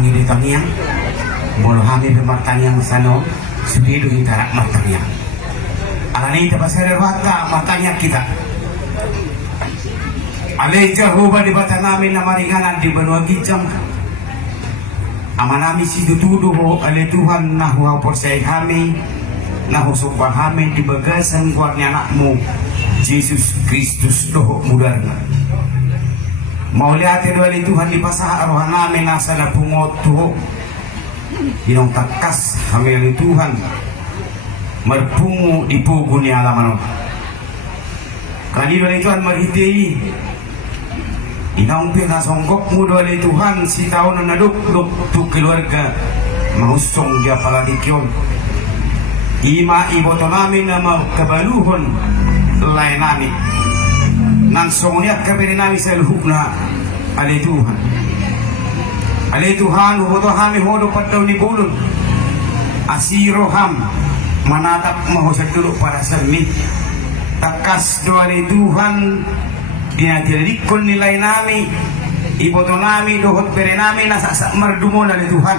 mangi di taniang bolo hami bermartaniang sano sudido hitarak martaniang alani ita pasere waka martaniang kita ale Jehovah di bata namin na maringanan di benua gijam amanami si dutudo ho ale Tuhan na huwaw porsay kami na husukwa kami di bagasan kuarnya anakmu Jesus Kristus doho mudarna mau lihatin wali Tuhan di pasah arohan namin nasa na pungot tuho hinong takas kami wali Tuhan merpungu di pugu ni alaman kali wali Tuhan merhiti hinong pinasonggok mu wali Tuhan si tahun na naduk-duk tu keluarga mahusong dia paladikyon ima iboto namin na magkabaluhon lain namin nang songniat kami namin sa luhuk na alay Tuhan huboto kami hodo padaw ni bulun asiro ham manatap mahusad dulu para salmi takas do alay Tuhan dinadilikon nilay namin iboto namin dohot pere namin nasa mardumo na alay Tuhan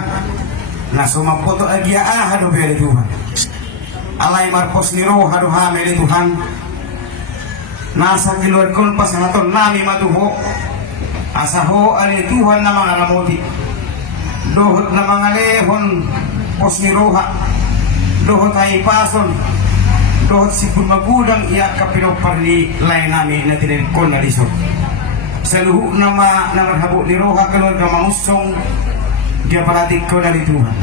na sumapoto agya hado alay Tuhan alay marpos ni roha do kami alay Tuhan nasa kiluar kon pasanaton nami matuho asaho ali Tuhan na mga ramuti dohot na mga lehon pos ni roha dohot ay pason dohot sipun magudang iya kapinoparli lain nami na tinirikon na lisod sa luho na marhabo ni roha kiluar ka mangusong dia palatik ko na li Tuhan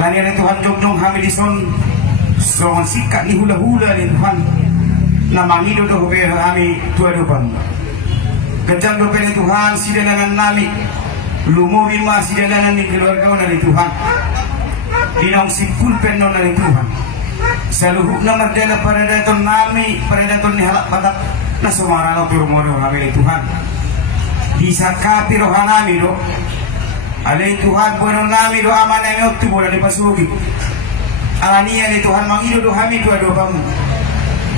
alani ni Tuhan jogdong hamilison so sika ni hula-hula ni Tuhan na mangido do be kami tuadupan kejam do be Tuhan sidalangan nami lumuwi ma sidalangan ni keluarga na ni Tuhan dinong sipulpen no na ni Tuhan saluhu na magdala para daton nami para daton ni halak patak na sumarano turmodo kami ni Tuhan bisa kapiro hanami do alay Tuhan bueno nami do aman ay oktubo na ni pasugi alaniya ni Tuhan mangido do kami tuadupan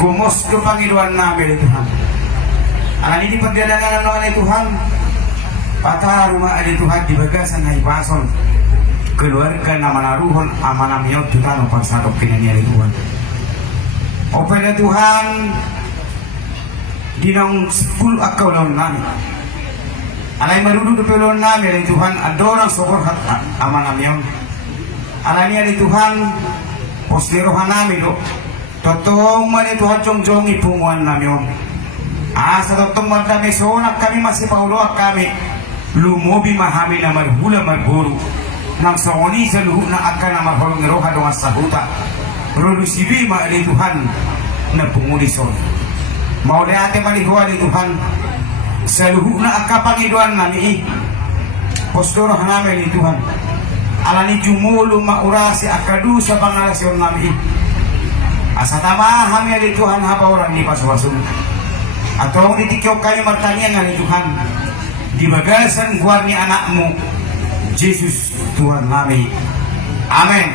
gumos do Panginoon namin Tuhan alani di pagdalangan ng Tuhan pataruma ali Tuhan di bagasan ay pason keluarga na manaruhon amanam yun tutano pagsakop kinanya ali Tuhan o pwede Tuhan dinong 10 akaw naon namin alay marunong do pelon namin ali Tuhan adorang sokor hat amanam yun alani ali Tuhan poslerohan namin do totong man ito hadyong ipunguan namin sa totong man kami sonak kami masipauloak kami lumubi mahami na marhula marguru nang sawani sa luhu na akan na marhulong niroha doon sa huta rulusibi maali Tuhan na pungulison mauli ate maliguan ni Tuhan sa luhu na akapangiduan nami postoro namin ni Tuhan alani jumulo maurasi akadu sa pangalasyon nami asa tama kami ali Tuhan haba orang di pasuwasun atau itikyo kayo martanian ali Tuhan di bagasan guar ni anakmu Jesus Tuhan kami amin.